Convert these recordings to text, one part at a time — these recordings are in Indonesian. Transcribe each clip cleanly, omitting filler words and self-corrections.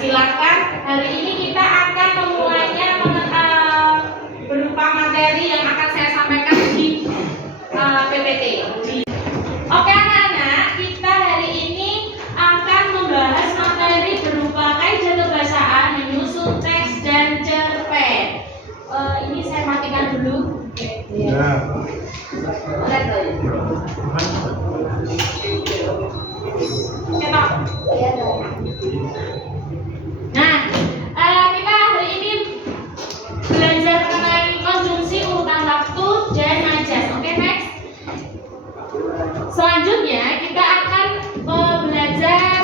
silakan. Hari ini kita akan memulainya berupa materi yang akan saya sampaikan di PPT. Oke anak-anak, kita hari ini akan membahas materi berupa kaidah kebahasaan menyusun teks dan cerpen. Ini saya matikan dulu. Ya. Nah, kita hari ini belajar mengenai konjungsi urutan waktu dan majas. Oke, next. Selanjutnya kita akan belajar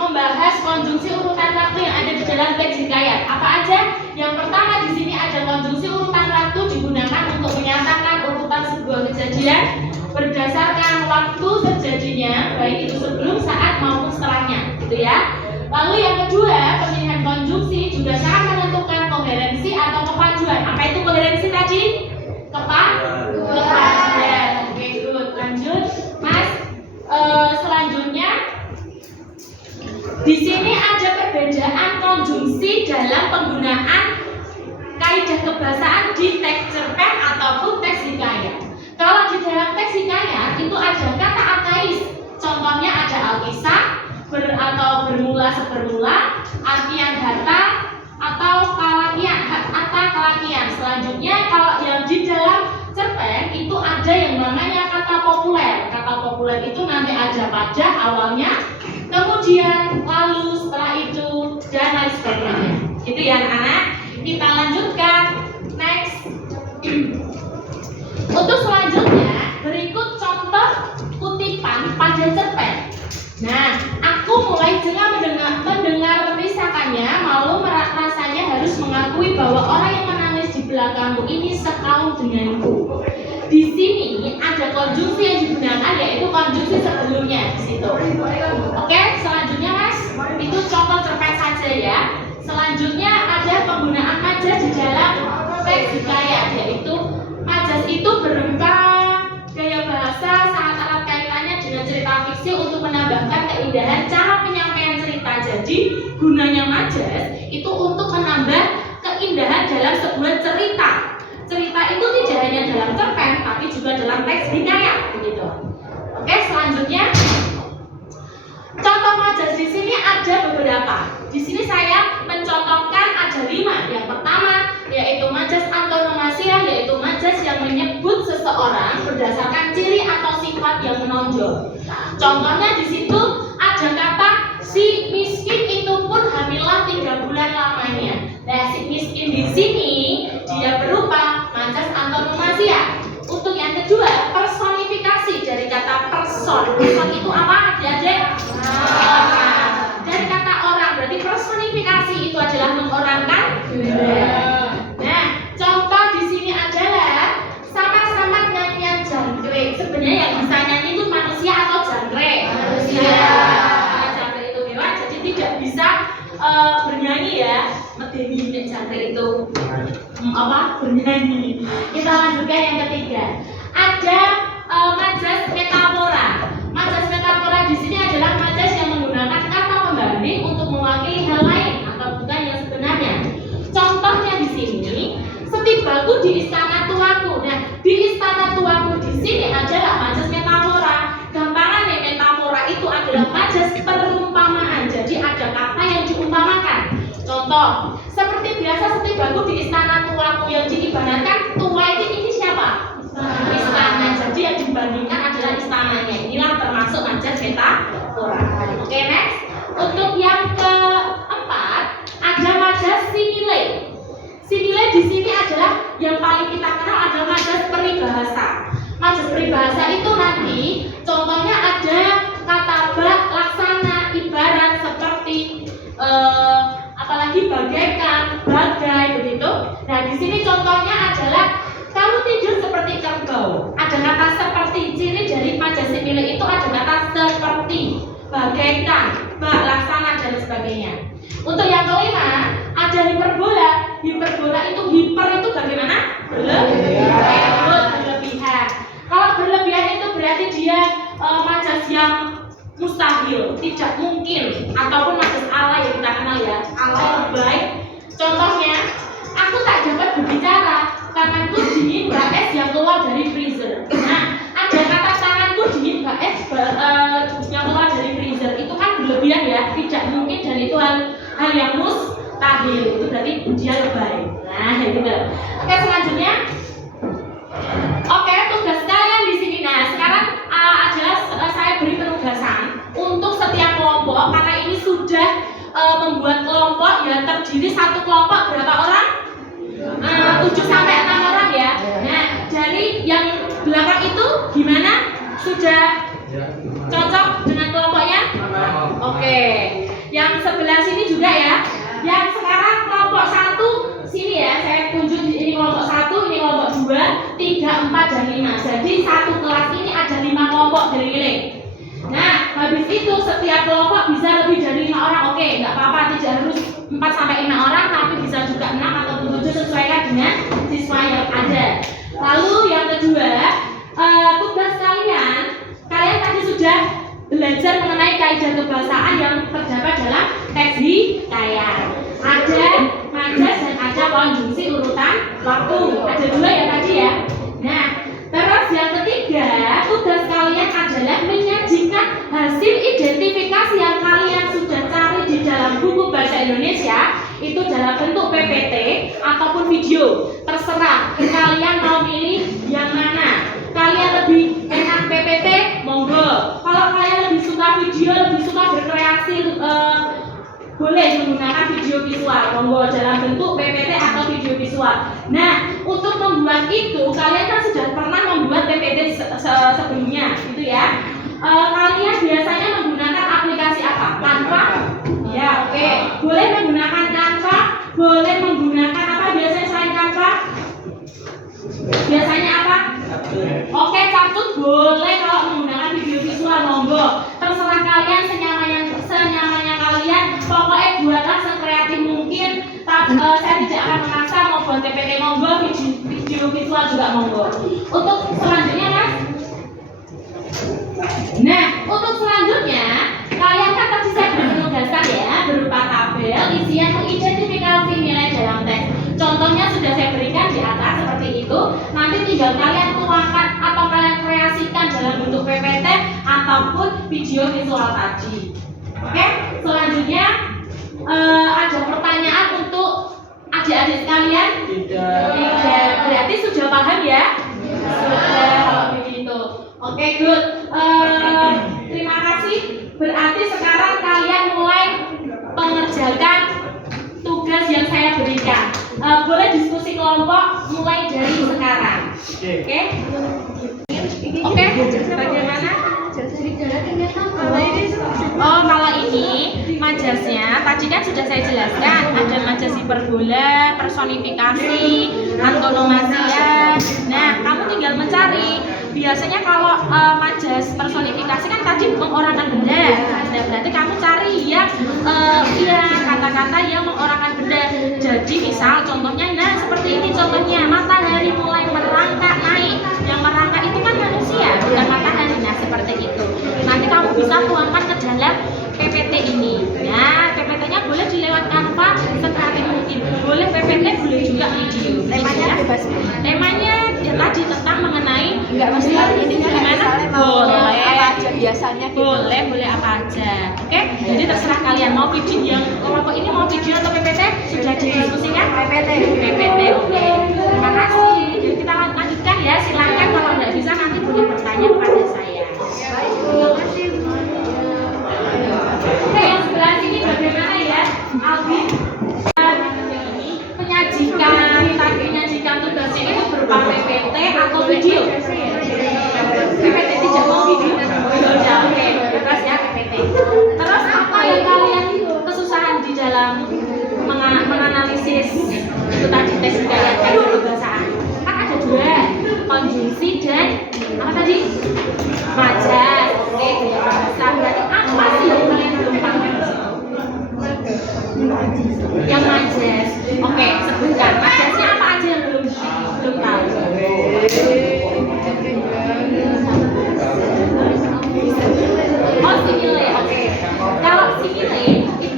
membahas konjungsi urutan waktu yang ada di dalam teks hikayat. Apa aja? Yang pertama di sini ada konjungsi urutan waktu digunakan untuk menyatakan urutan sebuah kejadian berdasarkan waktu terjadinya, baik itu sebelum, saat maupun setelahnya, gitu ya. Lalu yang kedua, pemilihan konjungsi juga sangat menentukan koherensi atau kepaduan. Apa itu koherensi tadi? Kepaduan. Oke, good. Lanjut, Mas. Selanjutnya, di sini ada perbedaan konjungsi dalam penggunaan kaidah kebahasaan di teks cerpen ataupun teks hikayat. Kalau di dalam teks hikayat itu ada kata arkais, contohnya ada alkisah, atau bermula sebermula, artian data, atau kalakian. Selanjutnya kalau yang di dalam cerpen itu ada yang namanya kata populer. Kata populer itu nanti ada pada awalnya, kemudian lalu, setelah itu, dan lain sebagainya. Itu ya anak-anak. Kita lanjutkan. Next. Untuk selanjutnya, berikut contoh kutipan pada cerpen. Nah, aku mulai dengan mendengar risakannya, malu rasanya harus mengakui bahwa orang yang menangis di belakangku ini sekaum denganku. Di sini ada konjungsi yang digunakan, yaitu konjungsi sebelumnya di situ. Oke, selanjutnya Mas, itu contoh cerpen saja ya. Selanjutnya ada penggunaan majas di dalam teks hikayat, yaitu majas itu berupa gaya bahasa saat erat kaitannya dengan cerita fiksi untuk menambahkan keindahan cara penyampaian cerita. Jadi gunanya majas itu untuk menambah keindahan dalam sebuah cerita. Cerita itu tidak hanya dalam cerpen, tapi juga dalam teks hikayat, begitu. Oke, selanjutnya contoh majas di sini ada beberapa. Di sini saya mencontohkan ada 5. Yang pertama yaitu majas antonomasia, yaitu majas yang menyebut seseorang berdasarkan ciri atau sifat yang menonjol. Contohnya di situ ada kata si miskin itu pun hamillah 3 bulan lamanya. Nah, si miskin di sini dia berupa majas antonomasia. Untuk yang kedua, personifikasi dari kata person. Person itu apa? Adik-adik? Dari kata orang, berarti personifikasi itu adalah mengorangkan. Nah, contoh di sini adalah sama-sama nyanyian jangkrik. Sebenarnya yang bisa nyanyi itu manusia atau jangkrik? Manusia. Karena jangkrik itu hewan, jadi tidak bisa bernyanyi ya. Medeni jangkrik itu bernyanyi. Kita lanjutkan yang ketiga. Ada majas metafora. Majas metafora di sini adalah majas yang menggunakan kata pembanding untuk mewakili hal lain atau bukan yang sebenarnya. Contohnya di sini, setibaku di istana tuaku. Nah, di istana tuaku di sini adalah majas metafora. Gampangannya metafora itu adalah majas perumpamaan. Jadi ada kata yang diumpamakan. Contoh, seperti biasa setibaku di istana tuaku, yang diibaratkan tua ini siapa? Istana. Jadi yang dibandingkan adalah istananya. Inilah termasuk majas metafora. Oke, next. Untuk yang keempat ada majas simile. Simile di sini adalah yang paling kita kenal adalah majas peribahasa. Majas peribahasa itu nanti contohnya ada kata bak, laksana, ibarat, seperti apalagi bagaikan, bagai, begitu. Nah, di sini contohnya adalah kamu tidur seperti kerbau. Ada kata seperti. Ciri dari majas simile itu ada kata seperti, bagaikan, bak, laksana, dan sebagainya. Untuk yang kelima ada hiperbola. Hiperbola itu hiper itu bagaimana? Berlebihan. Kalau berlebihan itu berarti dia majas yang mustahil, tidak mungkin, ataupun majas ala yang kita kenal ya. saya lebay. Contohnya, aku tak dapat berbicara, tanganku dingin gak es yang keluar dari freezer. Nah, ada kata tanganku dingin gak es yang keluar dari freezer. Itu kan berlebihan ya, tidak mungkin dan itu hal yang mustahil. Itu berarti dia lebay. Nah, gitu. Oke, selanjutnya. Oke, tugas kalian di sini. Nah, sekarang adalah saya beri penugasan untuk setiap kelompok karena ini sudah membuat kelompok ya, terdiri satu kelompok berapa orang? 7 sampai 6 orang ya. Nah, dari yang belakang itu gimana? Sudah cocok dengan kelompoknya? Oke. Yang sebelah sini juga ya. Yang sekarang kelompok 1 sini ya, saya tunjuk ini kelompok 1, ini kelompok 2, 3, 4 dan 5. Jadi satu kelas ini ada 5 kelompok keliling. Nah, habis itu setiap kelompok bisa lebih dari 5 orang. Oke, nggak apa-apa, tidak harus 4 sampai 5 orang, tapi bisa juga 6 atau 7 sesuaikan dengan siswa yang ada. Lalu yang kedua, tugas kalian tadi sudah belajar mengenai kaidah kebahasaan yang terdapat dalam teks hikayat. Ada majas dan ada konjungsi urutan waktu. Ada 2 ya tadi ya. Nah, terus yang ketiga, tugas kalian adalah menyajikan hasil identifikasi yang kalian sudah cari di dalam buku bahasa Indonesia, itu dalam bentuk PPT ataupun video. Terserah kalian mau pilih yang mana. Kalian lebih enak PPT, monggo. Kalau kalian lebih suka video, lebih suka berkreasi, boleh menggunakan video visual, monggo dalam bentuk PPT atau video visual. Nah, untuk membuat itu kalian kan sudah pernah membuat PPT sebelumnya, gitu ya. Kalian biasanya menggunakan aplikasi apa? Canva? Ya, oke. Boleh menggunakan Canva, boleh menggunakan apa biasanya selain Canva? Biasanya apa? Oke, Capcut boleh kalau menggunakan video visual, monggo. Terserah kalian senyamannya kalian. Pokoknya buatlah sekreatif mungkin. Saya tidak akan memaksa mau buat PPT, monggo, video visual juga monggo. Untuk selanjutnya, Mas. Nah, untuk selanjutnya kalian kan tadi saya beri penugasan ya, berupa tabel isian mengidentifikasi nilai dalam teks. Contohnya sudah saya berikan di atas seperti itu. Nanti tinggal kalian tuangkan atau kalian kreasikan dalam bentuk PPT ataupun video visual tadi. Oke, selanjutnya ada pertanyaan untuk adik-adik sekalian? Tidak. Berarti sudah paham ya? Sudah, kalau begitu. Oke, good. Terima kasih. Berarti sekarang kalian mulai mengerjakan tugas yang saya berikan. Boleh diskusi kelompok mulai dari sekarang. Oke? Oke, bagaimana? Oh, kalau ini majasnya tadi kan sudah saya jelaskan, ada majas hiperbola, personifikasi, antonomasia. Nah, kamu tinggal mencari. Biasanya kalau majas personifikasi kan tadi mengorangkan benda. Nah, berarti kamu cari yang kata-kata yang mengorangkan benda. Jadi misal contohnya, nah seperti ini contohnya, matahari mulai merangkak naik. Yang merangkak itu kan manusia, bukan matahari. Nah, seperti itu. Nanti kamu bisa tuangkan ke dalam PPT ini. Nah, PPT-nya boleh dilewat Canva sekreatif mungkin. Boleh PPT, boleh juga video. Temanya bebas. Temanya ya tadi tentang mengenai Enggak mesti ini gimana? Boleh. Apa aja biasanya gitu. Boleh apa aja. Oke? Jadi terserah kalian mau video yang kelompok ini mau video atau PPT sudah didiskusikan? PPT. Oke. Terima kasih. Jadi kita lanjutkan ya. Silakan kalau nggak bisa nanti boleh bertanya kepada saya. Baik, terima kasih. Oke, yang sebelah sini bagaimana ya? Albi menyajikan tugasnya itu berupa PPT atau video. PPT tidak mau video. Ya, oke, bebas ya PPT. Terus apa yang kalian kesusahan di dalam menganalisis itu tadi tes hikayat kaidah kebahasaan? Kan ada 2, konjungsi dan apa tadi? Majas. Oke, gaya bahasa. Berarti apa sih yang kalian belum paham di situ? Yang majas. Oke, sebutkan majasnya apa aja yang belum tahu. Oh, simile. Oke. Kalau simile,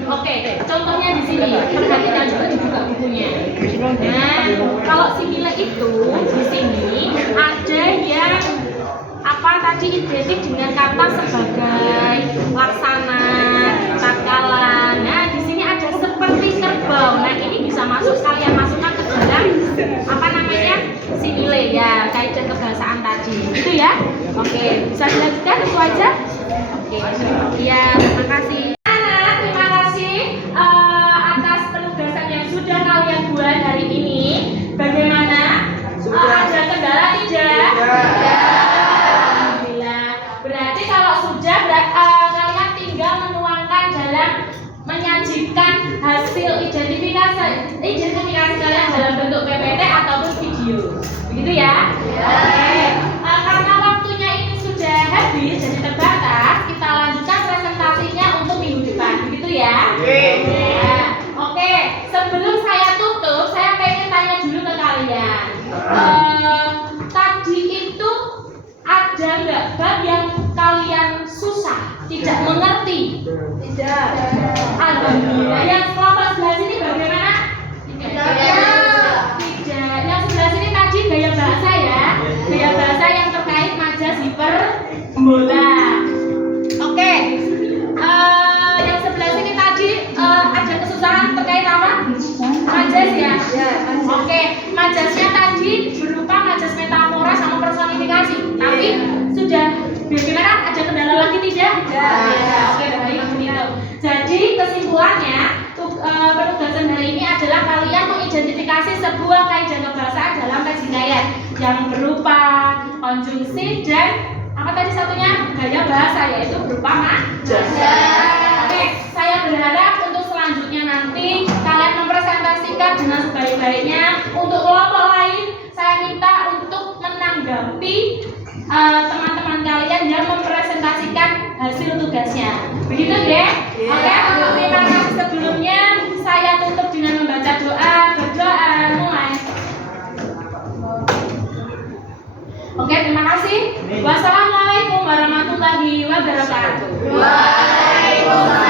oke. Contohnya di sini. identik dengan kata sebagai, laksana, tatkala. Nah, di sini ada seperti kerbau. Nah, ini bisa masuk, kalian masukkan ke dalam apa namanya? Simile ya, kaidah kebahasaan tadi. Itu ya. Oke, bisa dilanjutkan itu aja. Oke. Ya, terima kasih. Anak, terima kasih atas penugasan yang sudah kalian buat hari ini. Bagaimana? Ada kendala tidak? Alhamdulillah. Berarti kalau sudah kalian tinggal menuangkan dalam menyajikan hasil identifikasi kalian dalam bentuk PPT ataupun video. Begitu ya? Oke. Karena waktunya ini sudah habis jadi terbatas, kita lanjutkan presentasinya untuk minggu depan. Begitu ya? Oke. Sebelum saya tutup, saya pengen tanya dulu ke kalian. Tadi itu ada nggak bab yang kalian susah, tidak mengerti? Tidak. Alhamdulillah. Yang kelompok sebelah sini bagaimana? Tidak. Yang sebelah sini tadi gaya bahasa ya, gaya bahasa yang terkait majas hiperbola. Oke. Yang sebelah sini tadi ada kesusahan terkait apa? Majas ya. Oke. Majasnya tadi berupa majas metafora sama personifikasi. Tapi sudah bagaimana? Ada kendala lagi tidak? Oke, baik begitu. Jadi kesimpulannya penugasan hari ini adalah kalian mengidentifikasi sebuah kaidah kebahasaan dalam teks hikayat yang berupa konjungsi dan apa tadi satunya? Gaya bahasa, yaitu berupa majas. Oke, saya berharap untuk selanjutnya nanti kalian mempresentasikan dengan sebaik-baiknya. Untuk kelompok lain, saya minta untuk menanggapi teman-teman kalian yang mempresentasikan hasil tugasnya. Begitu ya? Oke, terima kasih sebelumnya. Saya tutup dengan membaca doa. Berdoa, mulai. Oke, terima kasih. Wassalamualaikum warahmatullahi wabarakatuh. Waalaikumsalam.